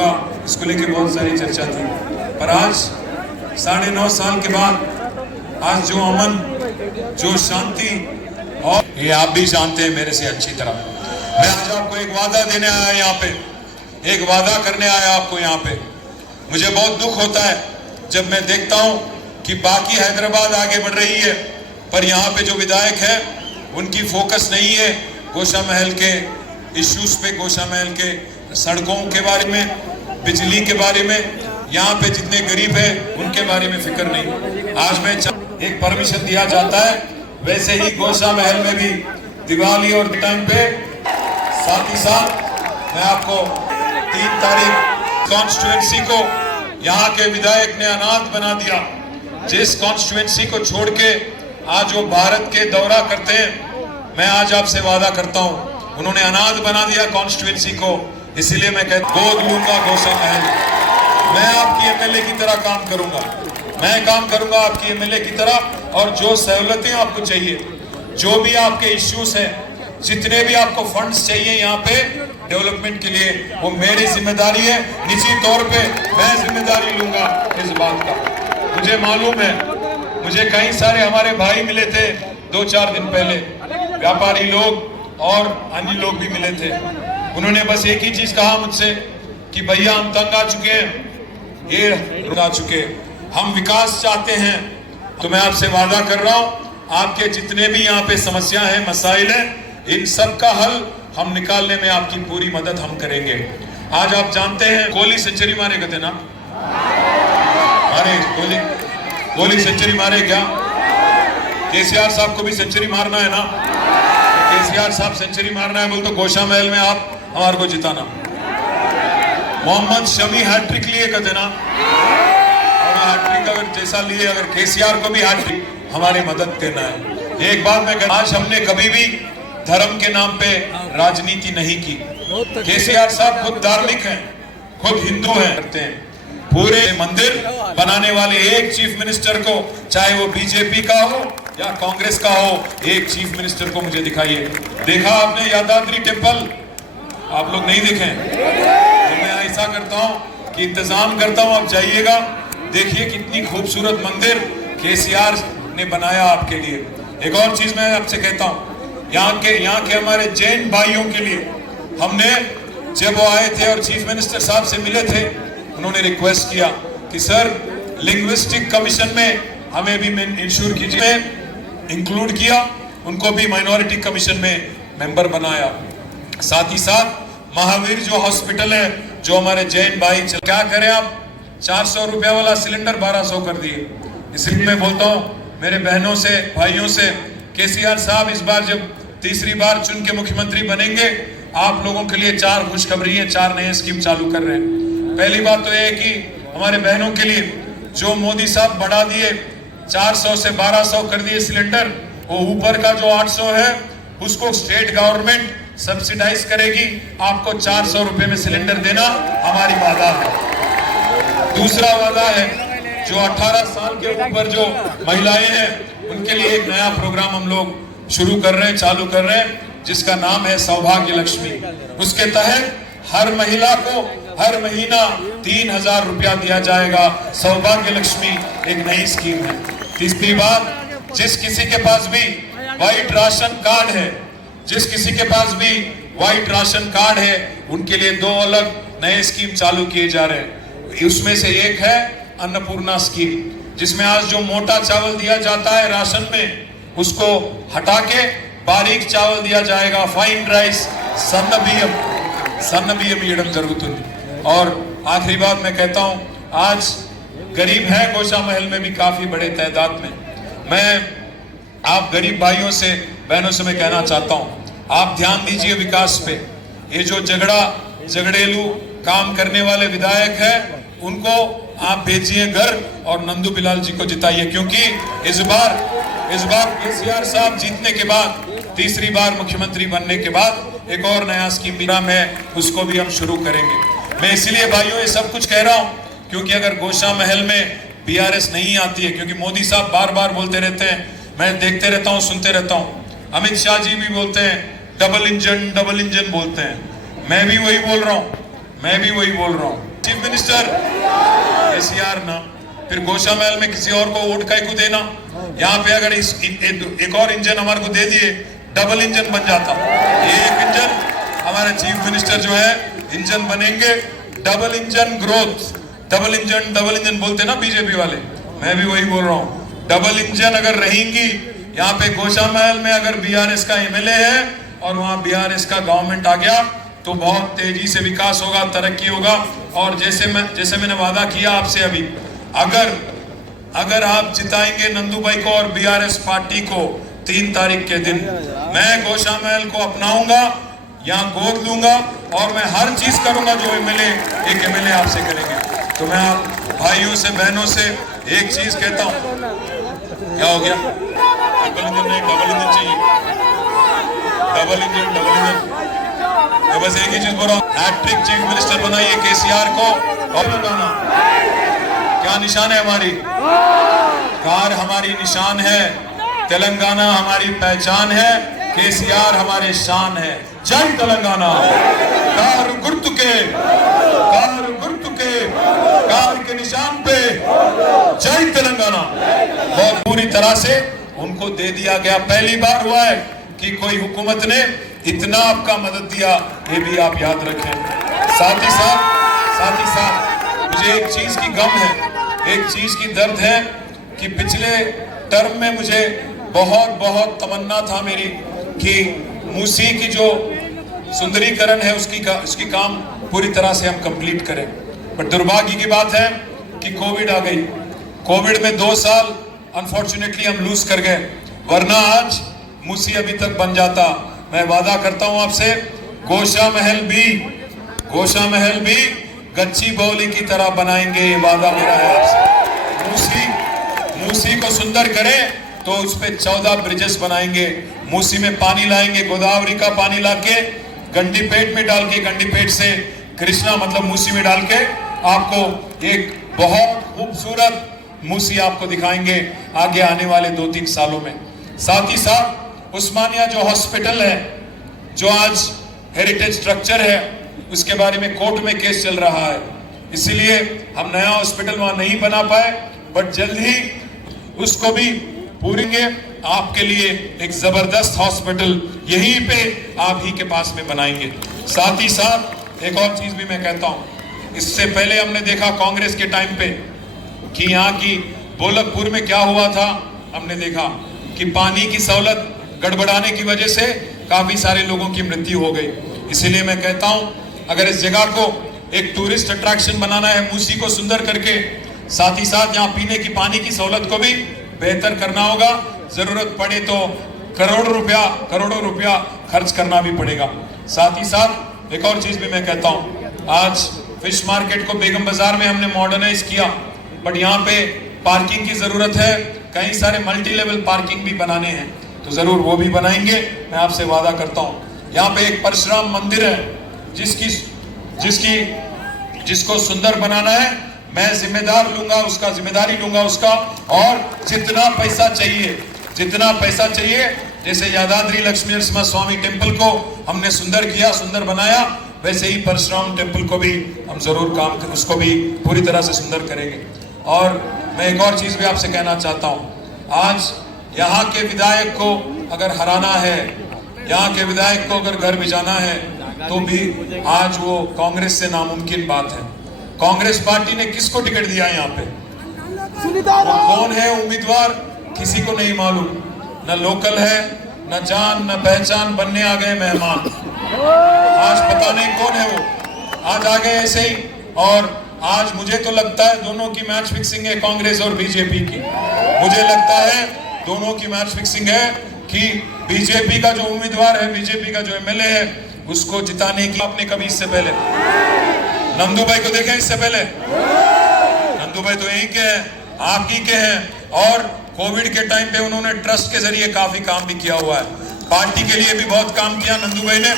होगा, इसको लेके बहुत सारी चर्चा थी। पर आज 9.5 साल के बाद आज जो अमन, जो शांति, और ये आप भी जानते हैं मेरे से अच्छी तरह, मैं आज आपको एक वादा देने आया यहाँ पे, एक वादा करने आया आपको यहाँ पे। मुझे बहुत दुख होता है जब मैं देखता हूँ कि बाकी हैदराबाद आगे बढ़ रही है, पर यहाँ पे जो विधायक है उनकी फोकस नहीं है गोशा महल के इश्यूज पे, गोशा महल के सड़कों के बारे में, बिजली के बारे में, यहाँ पे जितने गरीब है उनके बारे में फिक्र नहीं। आज मैं एक परमिशन दिया जाता है, वैसे ही गोशा महल में भी दिवाली और टाइम पे साथ ही साथ मैं आपको 3 तारीख कॉन्स्टिट्यूएंसी को यहाँ के विधायक ने अनाथ बना दिया। जिस कॉन्स्टिट्यूएंसी को छोड़ के आज वो भारत के दौरा करते हैं, मैं आज आपसे वादा करता हूँ उन्होंने अनाथ बना दिया कॉन्स्टिट्यूएंसी को। इसीलिए मैं गोद लूंगा गोशा महल। मैं आपकी एमएलए की तरह काम करूंगा, मैं काम करूंगा आपकी एमएलए की तरह, और जो सहूलतें आपको चाहिए, जो भी आपके इश्यूज हैं, जितने भी आपको फंड्स चाहिए यहाँ पे डेवलपमेंट के लिए, वो मेरी जिम्मेदारी है। निजी तौर पे मैं जिम्मेदारी लूंगा इस बात का। मुझे मालूम है, मुझे कई सारे हमारे भाई मिले थे 2-4 दिन पहले, व्यापारी लोग और अन्य लोग भी मिले थे। उन्होंने बस एक ही चीज कहा मुझसे कि भैया हम तंग आ चुके हैं, ये आ चुके, हम विकास चाहते हैं। तो मैं आपसे वादा कर रहा हूँ, आपके जितने भी यहाँ पे समस्या है, मसाइल है, इन सब का हल हम निकालने में आपकी पूरी मदद हम करेंगे। आज आप जानते हैं कोहली सेंचुरी मारे कहते ना, अरे कोहली सेंचुरी मारे क्या? केसीआर साहब को भी सेंचुरी मारना है ना? केसीआर साहब सेंचुरी मारना है बोल तो गोशा महल में आप हमारे को जिताना। मोहम्मद शमी हैट्रिक लिए कहते ना, और हैट्रिक अगर जैसा लिए, अगर केसीआर को भी हैट्रिक हमारी मदद देना है। एक बात मैं कहता, आज हमने कभी भी धर्म के नाम पे राजनीति नहीं की। केसीआर साहब खुद धार्मिक हैं, खुद हिंदू हैं, करते हैं। पूरे मंदिर बनाने वाले एक चीफ मिनिस्टर को, चाहे वो बीजेपी का हो या कांग्रेस का हो, एक चीफ मिनिस्टर को मुझे दिखाइए। देखा आपने यादाद्री टेम्पल? आप लोग नहीं देखे? तो मैं ऐसा करता हूँ कि इंतजाम करता हूँ, आप जाइएगा, देखिए कितनी खूबसूरत मंदिर केसीआर ने बनाया आपके लिए। एक और चीज मैं आपसे कहता हूँ, यहाँ के हमारे जैन भाइयों के लिए हमने, जब वो आए थे और चीफ मिनिस्टर साहब से मिले थे, उन्होंने रिक्वेस्ट किया कि सर लिंग्विस्टिक कमीशन में हमें भी इंश्योर कीजिए, इंक्लूड किया, उनको भी माइनॉरिटी कमीशन में मेंबर बनाया। साथ ही साथ महावीर जो हॉस्पिटल है, जो हमारे जैन भाई, क्या करें आप, 400 रुपया वाला सिलेंडर 1200 कर दिए। इसलिए मैं बोलता हूँ मेरे बहनों से, भाइयों से, केसीआर साहब इस बार जब तीसरी बार चुन के मुख्यमंत्री बनेंगे, आप लोगों के लिए 4 खुशखबरी है, 4 नए स्कीम चालू कर रहे हैं। पहली बात तो ये कि हमारे बहनों के लिए जो मोदी साहब बढ़ा दिए, 400 से 1200 कर दिए सिलेंडर, वो ऊपर का जो 800 है उसको स्टेट गवर्नमेंट सब्सिडाइज करेगी, आपको 400 रुपए में सिलेंडर देना हमारी वादा है। दूसरा वादा है, जो 18 साल के ऊपर जो महिलाएं हैं उनके लिए एक नया प्रोग्राम हम लोग शुरू कर रहे हैं, चालू कर रहे हैं, जिसका नाम है सौभाग्य लक्ष्मी। उसके तहत हर महिला को हर महीना 3000 रुपया दिया जाएगा। सौभाग्य लक्ष्मी एक नई स्कीम है। तीसरी बात, जिस किसी के पास भी व्हाइट राशन कार्ड है, जिस किसी के पास भी व्हाइट राशन कार्ड है, उनके लिए 2 अलग नए स्कीम चालू किए जा रहे हैं। उसमें से एक है अन्नपूर्णा स्कीम, जिसमें आज जो मोटा चावल दिया जाता है राशन में, उसको हटा के बारीक चावल दिया जाएगा, फाइन राइस, सन्न बियम इयडम जरूरतुंदी। और आखिरी बात मैं कहता हूं, आज गरीब है गोशा महल में भी काफी बड़े तादाद में। मैं आप गरीब भाइयों से, बहनों से मैं कहना चाहता हूं, आप ध्यान दीजिए विकास पे। ये जो झगड़ेलू काम करने वाले विधायक है, उनको आप भेजिए घर और नंदू बिलाल जी को जिताइए, क्योंकि इस बार केसीआर साहब जीतने के बाद, तीसरी बार मुख्यमंत्री बनने के बाद एक और नया स्कीम है, उसको भी हम शुरू करेंगे। मैं इसलिए भाइयों ये सब कुछ कह रहा हूं क्योंकि अगर गोशा महल में बीआरएस नहीं आती है, क्योंकि मोदी साहब बार बार बोलते रहते हैं, मैं देखते रहता हूं, सुनते रहता हूं, अमित शाह जी भी बोलते हैं डबल इंजन बोलते हैं, मैं भी वही बोल रहा हूं। चीफ मिनिस्टर केसीआर ना, फिर गोशा महल में किसी और को वोट काहे को देना। यहाँ पे अगर एक और इंजन हमारे को दे दिए, डबल इंजन बन जाता। ये एक इंजन हमारे चीफ मिनिस्टर जो है इंजन बनेंगे, double engine growth. Double engine बोलते ना बीजेपी वाले, मैं भी वही बोल रहा हूँ। डबल इंजन अगर रहेंगी, यहाँ पे गोशा महल में अगर बीआरएस का एमएलए है और वहाँ बीआरएस का गवर्नमेंट आ गया तो बहुत तेजी से विकास होगा, तरक्की होगा। और जैसे मैंने वादा किया आपसे अभी, अगर आप जिताएंगे नंदू भाई को और बीआरएस पार्टी को 3 तारीख के दिन, मैं गोशा महल को अपनाऊंगा, यहाँ गोद लूंगा और मैं हर चीज करूंगा जो एक एमएलए आपसे करेंगे। तो मैं आप भाइयों से बहनों से एक चीज कहता हूँ, क्या हो गया? डबल इंजन नहीं, डबल इंजन चाहिए, डबल इंजन। मैं बस एक ही चीज बोल रहा हूँ, हैट्रिक चीफ मिनिस्टर बनाइए केसीआर को। और लगाना क्या निशान है हमारी? कार हमारी निशान है, तेलंगाना हमारी पहचान है, केसीआर हमारे शान है। जय तेलंगाना। कार के निशान पे जय तेलंगाना। बहुत पूरी तरह से उनको दे दिया गया। पहली बार हुआ है कि कोई हुकूमत ने इतना आपका मदद दिया, ये भी आप याद रखें। साथ ही साथ मुझे एक चीज की गम है, एक चीज की दर्द है कि पिछले टर्म में मुझे बहुत तमन्ना था मेरी कि मूसी की जो सुंदरीकरण है उसकी काम पूरी तरह से हम कंप्लीट करें। पर दुर्भाग्य की बात है कि कोविड आ गई। कोविड में 2 साल अनफॉर्चुनेटली हम लूज कर गए, वरना आज मूसी अभी तक बन जाता। मैं वादा करता हूं आपसे, गोशा महल भी गच्ची बौली की तरह बनाएंगे, ये वादा मेरा है आपसे। मूसी को सुंदर करें तो उस पे 14 ब्रिजेस बनाएंगे। मूसी में पानी लाएंगे, गोदावरी का पानी लाके गंडीपेट में डाल के, गंडीपेट से कृष्णा मतलब मूसी में डाल के आपको एक बहुत खूबसूरत मूसी आपको दिखाएंगे आगे आने वाले 2-3 सालों में। साथ ही साथ उस्मानिया जो हॉस्पिटल है, जो आज हेरिटेज स्ट्रक्चर है, उसके बारे में कोर्ट में केस चल रहा है, इसलिए हम नया हॉस्पिटल वहां नहीं बना पाए, बट जल्द ही उसको भी पूरेंगे। आपके लिए एक जबरदस्त हॉस्पिटल यहीं पे आप ही के पास में बनाएंगे। साथ ही साथ एक और चीज भी मैं कहता हूं, इससे पहले हमने देखा कांग्रेस के टाइम पे कि यहाँ की बोलकपुर में क्या हुआ था। हमने देखा कि पानी की सहूलत गड़बड़ाने की वजह से काफी सारे लोगों की मृत्यु हो गई। इसीलिए मैं कहता हूं, अगर इस जगह को एक टूरिस्ट अट्रैक्शन बनाना है, मूसी को सुंदर करके, साथ ही साथ यहाँ पीने की पानी की सहूलत को भी बेहतर करना होगा। जरूरत पड़े तो करोड़ों रुपया खर्च करना भी पड़ेगा। साथ ही साथ एक और चीज भी मैं कहता हूँ, आज फिश मार्केट को बेगम बाजार में हमने मॉडर्नाइज किया, बट यहाँ पे पार्किंग की जरूरत है, कई सारे मल्टी लेवल पार्किंग भी बनाने हैं, तो जरूर वो भी बनाएंगे। मैं आपसे वादा करता हूँ। यहाँ पे एक परशुराम मंदिर है जिसको सुंदर बनाना है, मैं जिम्मेदारी लूंगा उसका। और जितना पैसा चाहिए, जैसे यादाद्री लक्ष्मी नरसिम्हा स्वामी टेम्पल को हमने सुंदर किया, सुंदर बनाया, वैसे ही परशुराम टेम्पल को भी हम जरूर उसको भी पूरी तरह से सुंदर करेंगे। और मैं एक और चीज भी आपसे कहना चाहता हूँ, आज यहाँ के विधायक को अगर हराना है, यहाँ के विधायक को अगर घर भिजाना है, तो भी आज वो कांग्रेस से नामुमकिन बात है। कांग्रेस पार्टी ने किसको टिकट दिया यहाँ पे, वो कौन है उम्मीदवार, किसी को नहीं मालूम। न लोकल है, न जान न पहचान, बनने आ गए मेहमान। आज पता नहीं कौन है वो, आज आ गए ऐसे ही। और आज मुझे तो लगता है दोनों की मैच फिक्सिंग है, कांग्रेस और बीजेपी की। मुझे लगता है दोनों की मैच फिक्सिंग है कि बीजेपी का जो उम्मीदवार है, बीजेपी का जो एमएलए है, उसको जिताने की। आपने कभी इससे पहले नंदू भाई को देखे? इससे पहले नंदू भाई तो यही के हैं, आप ही के हैं। और कोविड के टाइम पे उन्होंने ट्रस्ट के जरिए काफी काम भी किया हुआ है, पार्टी के लिए भी बहुत काम किया नंदू भाई ने।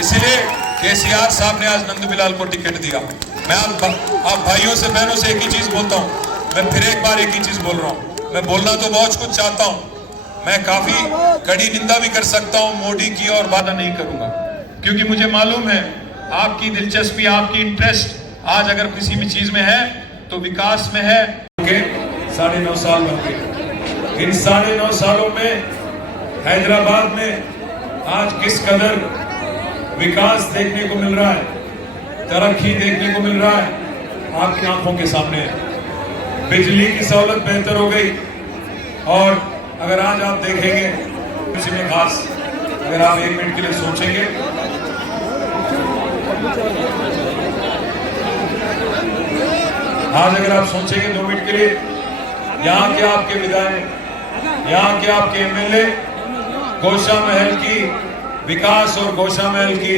इसलिए केसीआर साहब ने आज नंदू बिलाल को टिकट दिया। मैं आप भाइयों से बहनों से एक ही चीज बोलता हूँ, मैं फिर एक बार एक ही चीज बोल रहा हूँ। मैं बोलना तो बहुत कुछ चाहता हूँ, मैं काफी कड़ी निंदा भी कर सकता हूँ मोदी की, और वादा नहीं करूंगा, क्योंकि मुझे मालूम है आपकी दिलचस्पी, आपकी इंटरेस्ट, आज अगर किसी भी चीज में है तो विकास में है। 9.5 साल बन गए। इन 9.5 सालों में हैदराबाद में आज किस कदर विकास देखने को मिल रहा है, तरक्की देखने को मिल रहा है, आपकी आंखों के सामने है। बिजली की सहूलत बेहतर हो गई। और अगर आज आप देखेंगे किसी में खास, अगर आप 1 मिनट के लिए सोचेंगे, आज अगर आप सोचेंगे 2 मिनट के लिए, यहाँ के आपके विधायक, यहाँ के आपके एमएलए गोशा महल की विकास और गोशा महल की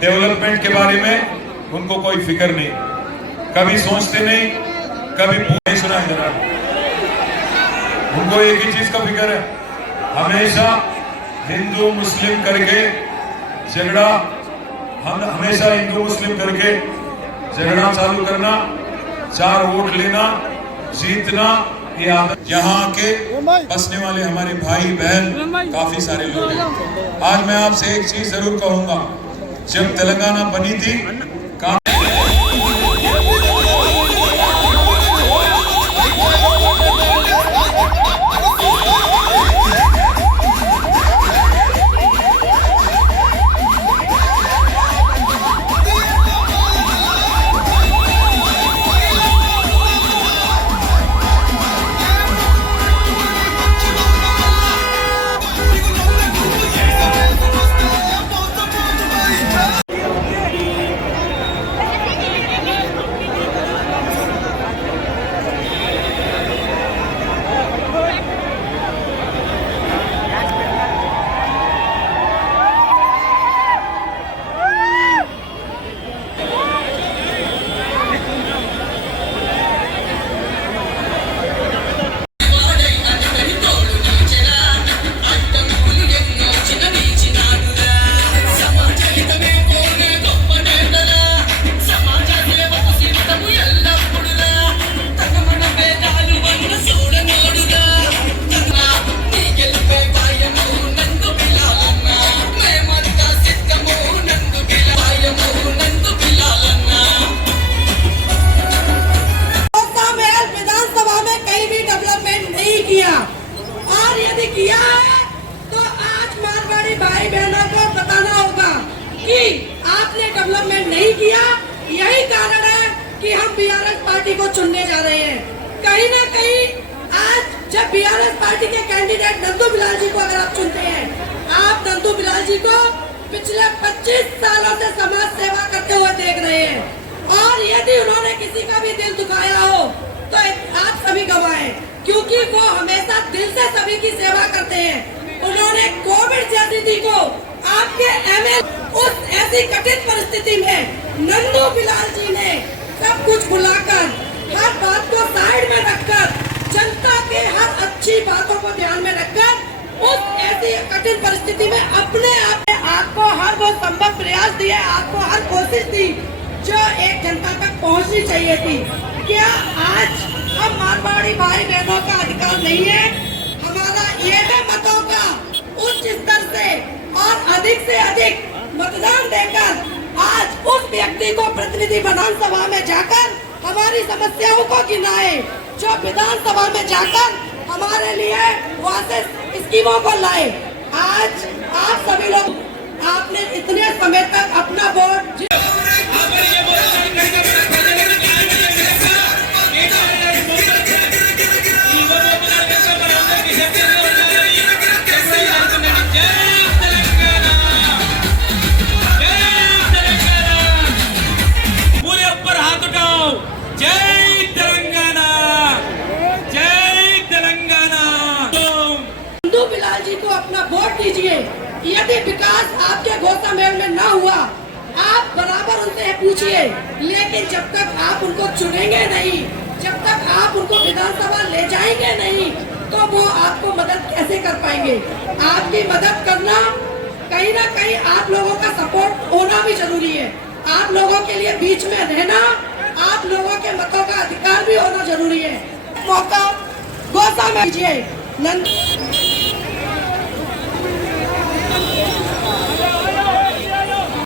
डेवलपमेंट के बारे में उनको कोई फिक्र नहीं, कभी सोचते नहीं, कभी नहीं सुना जरा। उनको एक ही चीज का फिक्र है, हमेशा हिंदू मुस्लिम करके झगड़ा, हम हमेशा हिंदू मुस्लिम करके झगड़ा चालू करना, 4 वोट लेना, जीतना, ये आदत। यहाँ के बसने वाले हमारे भाई बहन काफी सारे लोग हैं। आज मैं आपसे एक चीज जरूर कहूंगा, जब तेलंगाना बनी थी किया है तो आज मारवाड़ी भाई बहनों को बताना होगा कि आपने डेवलपमेंट नहीं किया। यही कारण है कि हम बीआरएस पार्टी को चुनने जा रहे हैं। कहीं ना कहीं आज जब बीआरएस पार्टी के कैंडिडेट नंदू बिलाल जी को अगर आप चुनते हैं, आप नंदू बिलाल जी को पिछले 25 सालों से समाज सेवा करते हुए देख रहे हैं और यदि उन्होंने किसी का भी दिल दुखाया हो तो आप सभी गवाह हैं, क्योंकि वो हमेशा दिल से सभी की सेवा करते हैं। उन्होंने कोविड जैसी थी को आपके एमएल उस ऐसी कठिन परिस्थिति में नंदू बिलाल जी ने सब कुछ भुलाकर हर बात को साइड में रखकर जनता के हर अच्छी बातों को ध्यान में रखकर उस ऐसी कठिन परिस्थिति में अपने आप आपको हर वो संभव प्रयास दिया, आपको हर कोशिश दी जो एक जनता तक पहुंचनी चाहिए थी। क्या आज हम मारवाड़ी भाई बहनों का अधिकार नहीं है? हमारा ये है मतों का उच्च स्तर से और अधिक से अधिक मतदान देकर आज उस व्यक्ति को प्रतिनिधि विधानसभा में जाकर हमारी समस्याओं को गिनाए, जो विधानसभा में जाकर हमारे लिए वहाँ से स्कीमों को लाए। आज आप सभी लोग आपने इतने समय तक अपना वोट पूरे ऊपर हाथ उठाओ, जय तेलंगाना, जय तेलंगाना। नंदू बिलाल जी को अपना वोट दीजिए। यदि विकास आपके गोसा महल में ना हुआ, आप बराबर उनसे पूछिए, लेकिन जब तक आप उनको चुनेंगे नहीं, जब तक आप उनको विधानसभा ले जाएंगे नहीं, तो वो आपको मदद कैसे कर पाएंगे? आपकी मदद करना कहीं ना कहीं आप लोगों का सपोर्ट होना भी जरूरी है। आप लोगों के लिए बीच में रहना, आप लोगों के मतों का अधिकार भी होना जरूरी है। मौका गोसा में दीजिए।